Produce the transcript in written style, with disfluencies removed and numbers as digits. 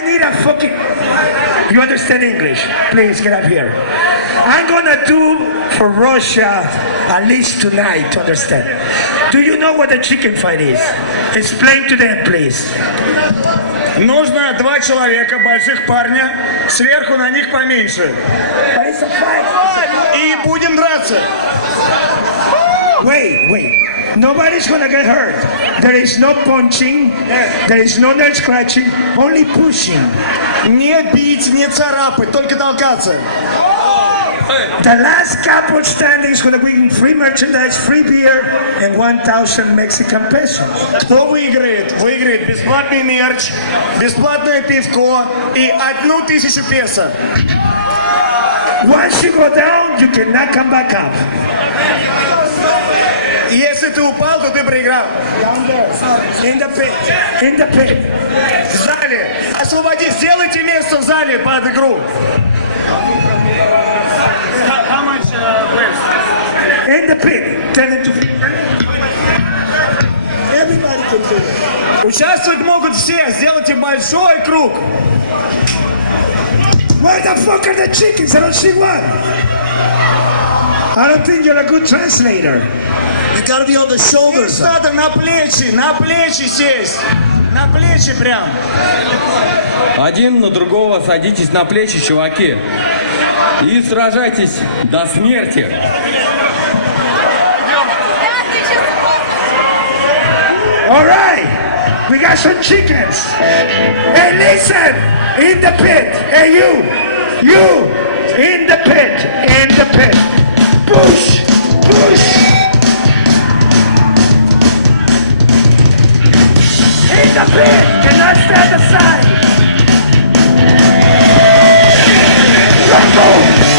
I need a fucking... You understand English? Please get up here. I'm gonna do for Russia at least tonight to understand. Do you know what a chicken fight is? Explain to them, please. Нужно два человека, больших парня, сверху на них поменьше. But it's a fight. И будем драться. Wait. Nobody's gonna get hurt. There is no punching, there is no nail scratching, only pushing. Не бить, не царапать, только толкаться. The last couple standing is gonna win free merchandise, free beer, and 1,000 Mexican pesos. Кто выиграет? Выиграет бесплатный мерч, бесплатное пивко и 1000 песо. Once you go down, you cannot come back up. Если ты упал, то ты проиграл. In the pit. In the pit. В зале. Освободи, сделайте место в зале под игру. How much less? In the pit. Tell it to Everybody can do it. Участвовать могут все. Сделайте большой круг. Where the fuck are the chickens? I don't see one. I don't think you're a good translator. You gotta be on the shoulders. Здесь надо на плечи сесть. На плечи прям. Один на другого садитесь на плечи, чуваки. И сражайтесь до смерти. All right, we got some chickens. Hey, listen, in the pit. Hey, you, in the pit. Push. In the pit, cannot stand aside. Let's go.